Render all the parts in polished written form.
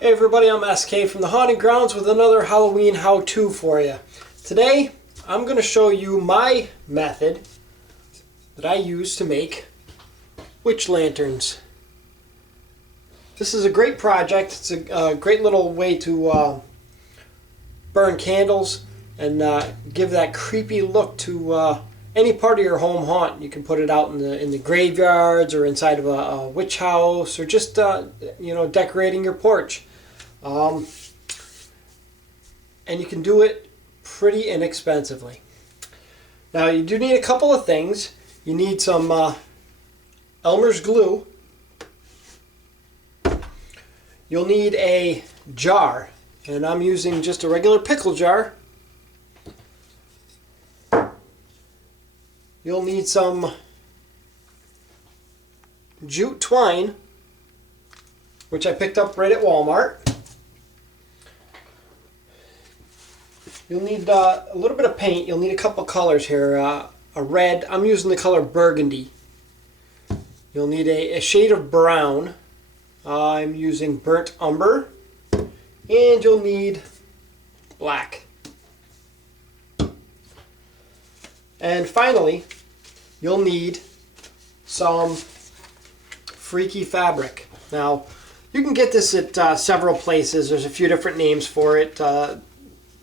Hey everybody, I'm SK from the Haunted Grounds with another Halloween how-to for you. Today, I'm going to show you my method that I use to make witch lanterns. This is a great project. It's a great little way to burn candles and give that creepy look to any part of your home haunt. You can put it out in the graveyards or inside of a witch house, or just decorating your porch. And you can do it pretty inexpensively. Now you do need a couple of things. You need some Elmer's glue. You'll need a jar, and I'm using just a regular pickle jar. You'll need some jute twine, which I picked up right at Walmart. You'll need a little bit of paint. You'll need a couple colors here. A red. I'm using the color burgundy. You'll need a shade of brown. I'm using burnt umber. And you'll need black. And finally, you'll need some freaky fabric. Now, you can get this at several places. There's a few different names for it.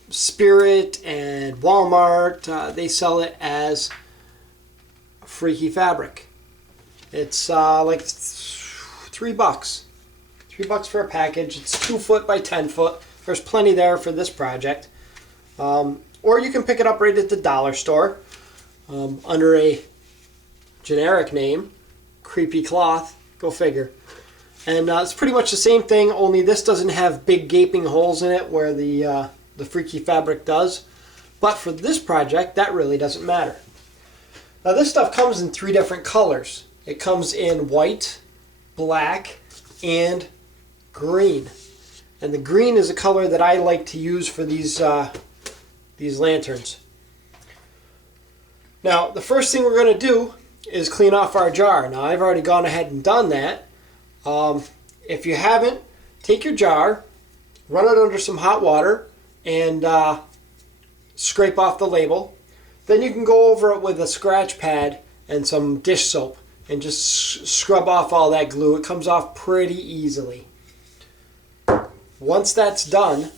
Spirit and Walmart, they sell it as freaky fabric. It's like $3. $3 for a package. It's 2 foot by 10 foot. There's plenty there for this project. Or you can pick it up right at the dollar store under a generic name, Creepy Cloth. Go figure. And it's pretty much the same thing, only this doesn't have big gaping holes in it where the freaky fabric does. But for this project, that really doesn't matter. Now this stuff comes in 3 different colors. It comes in white, black, and green. And the green is a color that I like to use for these lanterns. Now the first thing we're going to do is clean off our jar. Now I've already gone ahead and done that. If you haven't, take your jar, run it under some hot water, and scrape off the label. Then you can go over it with a scratch pad and some dish soap and just scrub off all that glue. It comes off pretty easily. Once that's done,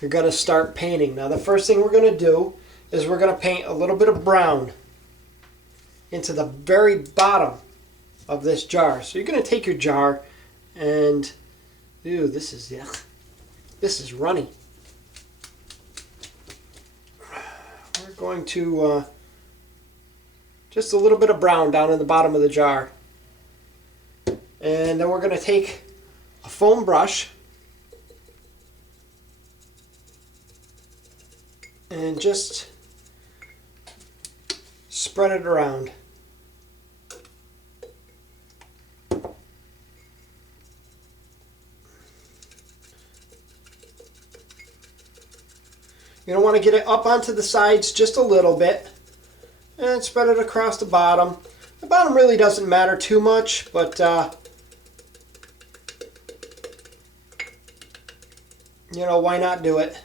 you're going to start painting. Now the first thing we're going to do is we're going to paint a little bit of brown into the very bottom of this jar. So you're going to take your jar and, ew, this is runny. We're going to just a little bit of brown down in the bottom of the jar. And then we're going to take a foam brush and just spread it around. You don't want to get it up onto the sides just a little bit, and spread it across the bottom. The bottom really doesn't matter too much, but why not do it?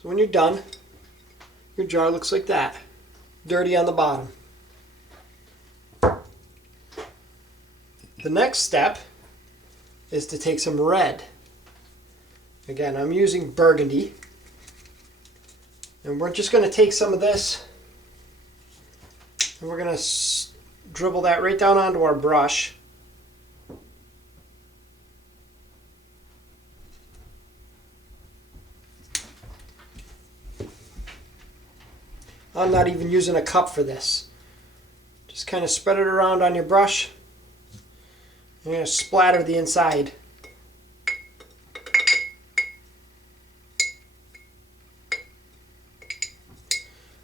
So when you're done, your jar looks like that, dirty on the bottom. The next step is to take some red. Again, I'm using burgundy, and we're just going to take some of this and we're going to dribble that right down onto our brush. I'm not even using a cup for this. Just kind of spread it around on your brush. You're going to splatter the inside.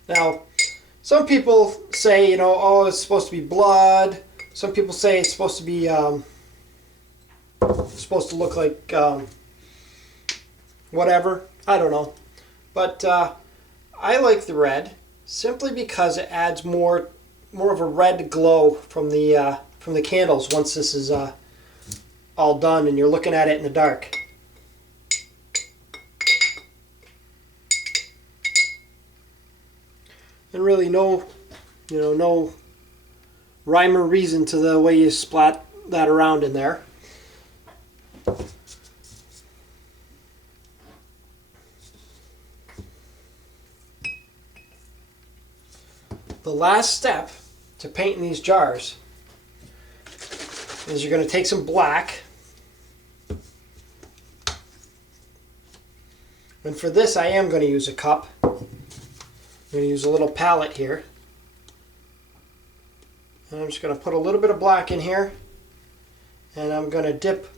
Now, some people say, oh, it's supposed to be blood. Some people say it's supposed to be, supposed to look like whatever. I don't know. But I like the red simply because it adds more of a red glow from the candles once this is all done and you're looking at it in the dark. And really no rhyme or reason to the way you splat that around in there. The last step to painting these jars is you're going to take some black, and for this I am going to use a cup. I'm going to use a little palette here, and I'm just going to put a little bit of black in here, and I'm going to dip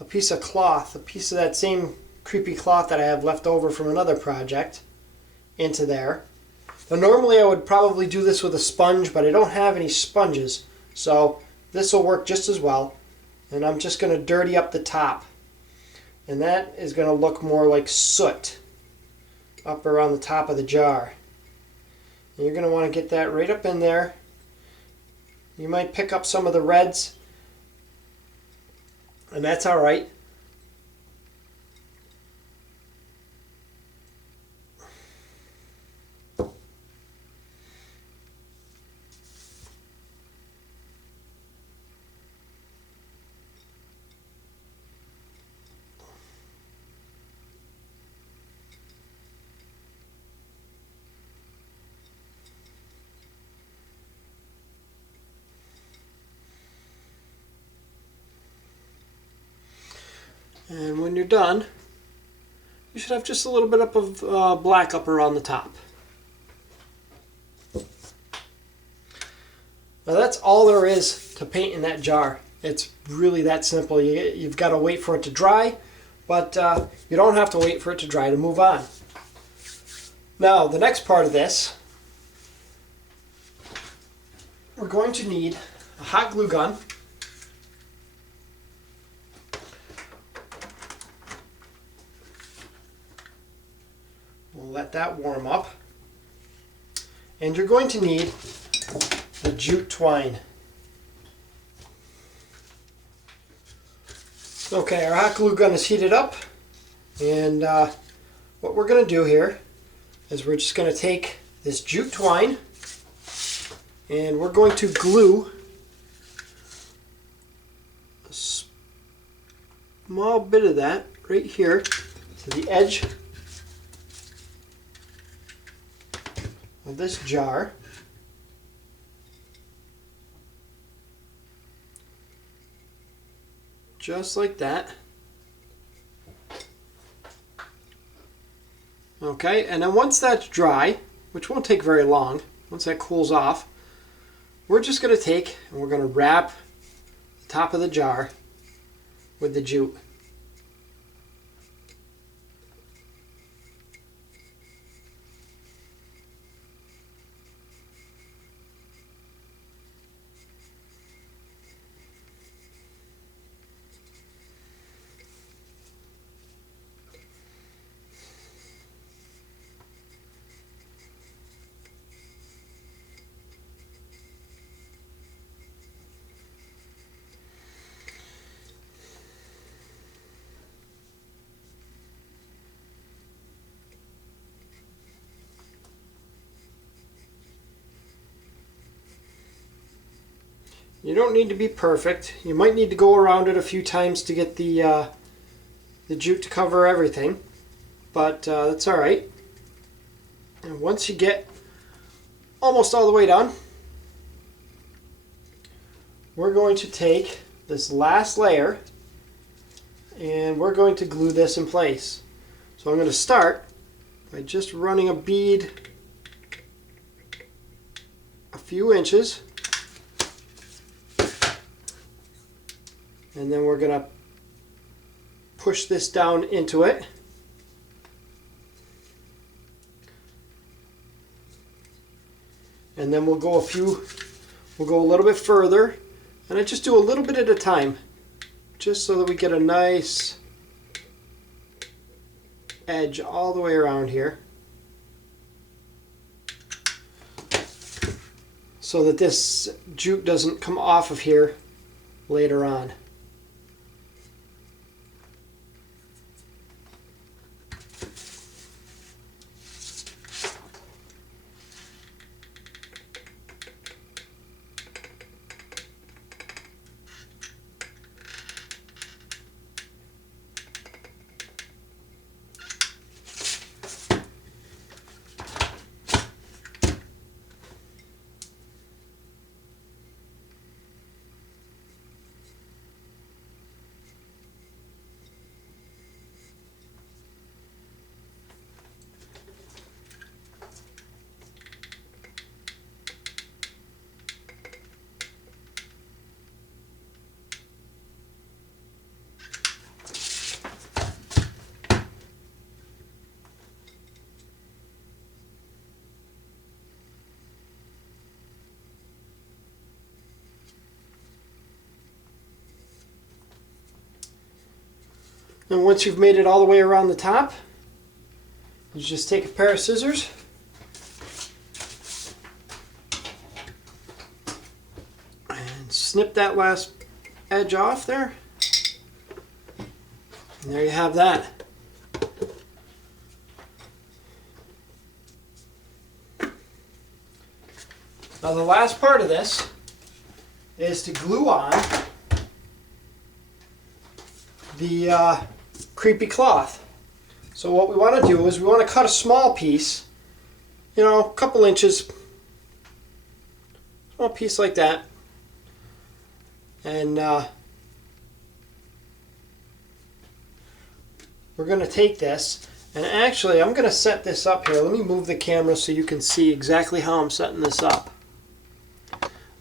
a piece of cloth, a piece of that same creepy cloth that I have left over from another project, into there. Now normally I would probably do this with a sponge, but I don't have any sponges, so this will work just as well. And I'm just going to dirty up the top, and that is going to look more like soot up around the top of the jar. And you're going to want to get that right up in there. You might pick up some of the reds, and that's all right. And when you're done, you should have just a little bit up of black up around the top. Now that's all there is to paint in that jar. It's really that simple. You've got to wait for it to dry, but you don't have to wait for it to dry to move on. Now the next part of this, we're going to need a hot glue gun. We'll let that warm up. And you're going to need the jute twine. Okay, our hot glue gun is heated up, and what we're going to do here is we're just going to take this jute twine and we're going to glue a small bit of that right here to the edge of this jar. Just like that. Okay, and then once that's dry, which won't take very long, once that cools off, we're just going to take and we're going to wrap the top of the jar with the jute. You don't need to be perfect. You might need to go around it a few times to get the jute to cover everything, but that's all right. And once you get almost all the way done, we're going to take this last layer and we're going to glue this in place. So I'm going to start by just running a bead a few inches, and then we're going to push this down into it. And then we'll go a little bit further, and I just do a little bit at a time, just so that we get a nice edge all the way around here, so that this jute doesn't come off of here later on. And once you've made it all the way around the top, you just take a pair of scissors and snip that last edge off there. And there you have that. Now the last part of this is to glue on the creepy cloth. So what we want to do is we want to cut a small piece, you know, a couple inches, small piece like that, and we're going to take this, and actually I'm going to set this up here. Let me move the camera so you can see exactly how I'm setting this up.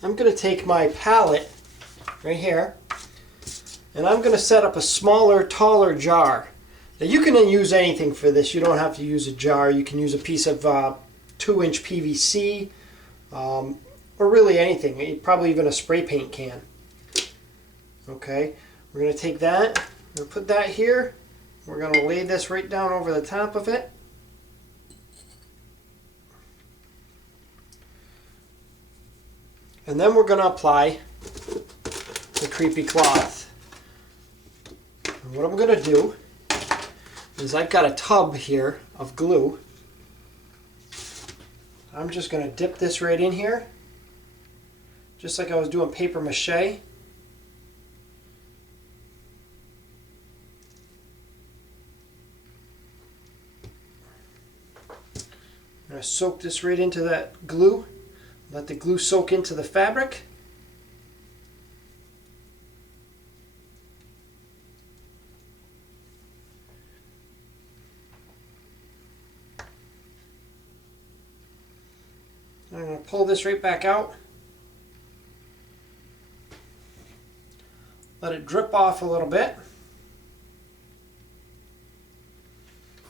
I'm going to take my palette right here, and I'm going to set up a smaller, taller jar. Now you can use anything for this. You don't have to use a jar. You can use a piece of 2-inch PVC, or really anything, probably even a spray paint can. Okay, we're going to take that, we're going to put that here, we're going to lay this right down over the top of it. And then we're going to apply the creepy cloth. And what I'm going to do is I've got a tub here of glue. I'm just going to dip this right in here, just like I was doing paper mache. I'm going to soak this right into that glue. Let the glue soak into the fabric. I'm going to pull this right back out. Let it drip off a little bit.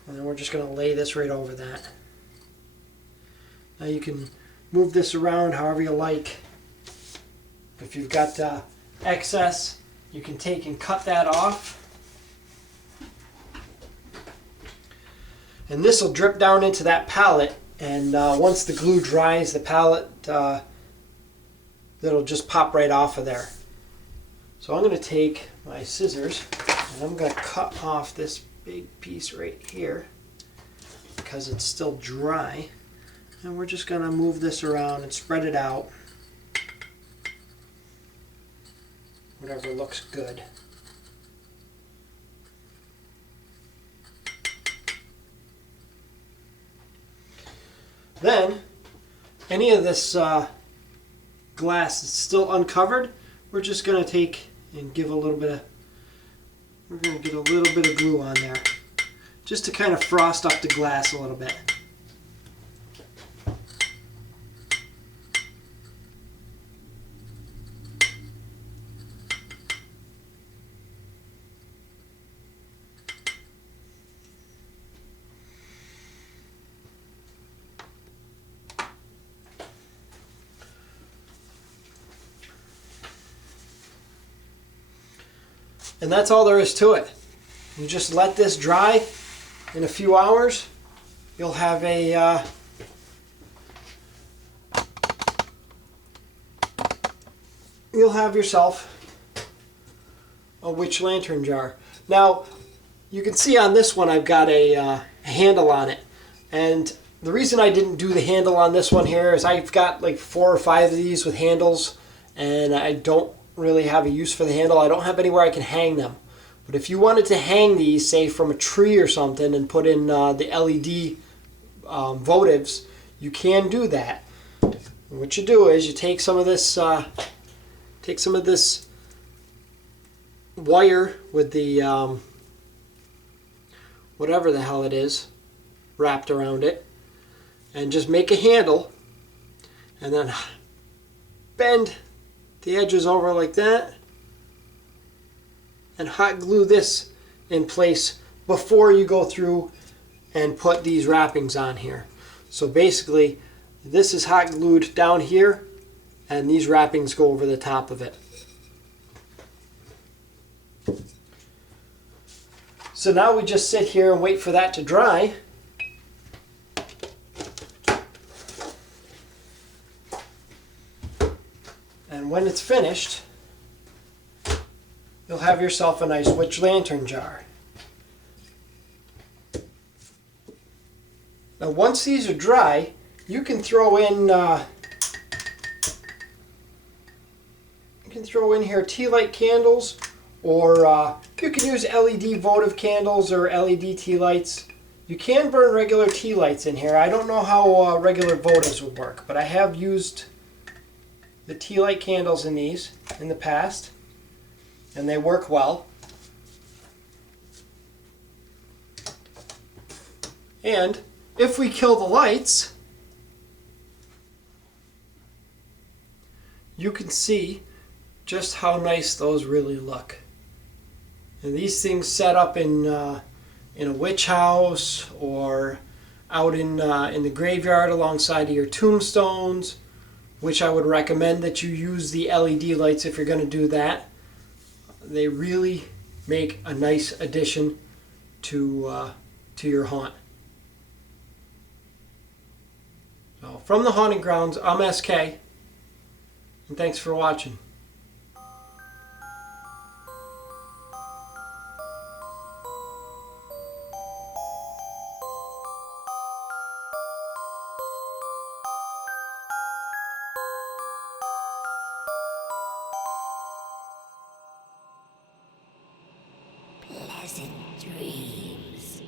And then we're just going to lay this right over that. Now you can move this around however you like. If you've got excess, you can take and cut that off. And this will drip down into that palette, and once the glue dries, the palette, it'll just pop right off of there. So I'm going to take my scissors and I'm going to cut off this big piece right here because it's still dry. And we're just going to move this around and spread it out. Whatever looks good. Then, any of this glass that's still uncovered, we're just going to take and give a little bit of, we're going to get a little bit of glue on there, just to kind of frost up the glass a little bit. And that's all there is to it. You just let this dry. In a few hours, you'll have a you'll have yourself a witch lantern jar. Now, you can see on this one I've got a handle on it, and the reason I didn't do the handle on this one here is I've got like 4 or 5 of these with handles, and I don't really have a use for the handle. I don't have anywhere I can hang them. But if you wanted to hang these, say from a tree or something, and put in the LED votives, you can do that. And what you do is you take some of this wire with the whatever the hell it is wrapped around it, and just make a handle, and then bend the edges over like that, and hot glue this in place before you go through and put these wrappings on here. So basically, this is hot glued down here, and these wrappings go over the top of it. So now we just sit here and wait for that to dry. And when it's finished, you'll have yourself a nice witch lantern jar. Now once these are dry, you can throw in here tea light candles, or you can use LED votive candles or LED tea lights. You can burn regular tea lights in here. I don't know how regular votives would work, but I have used the tea light candles in these in the past, and they work well. And if we kill the lights, you can see just how nice those really look. And these things set up in a witch house or out in the graveyard alongside of your tombstones, which I would recommend that you use the LED lights if you're going to do that. They really make a nice addition to your haunt. So from the Haunting Grounds, I'm SK, and thanks for watching. Pleasant dreams.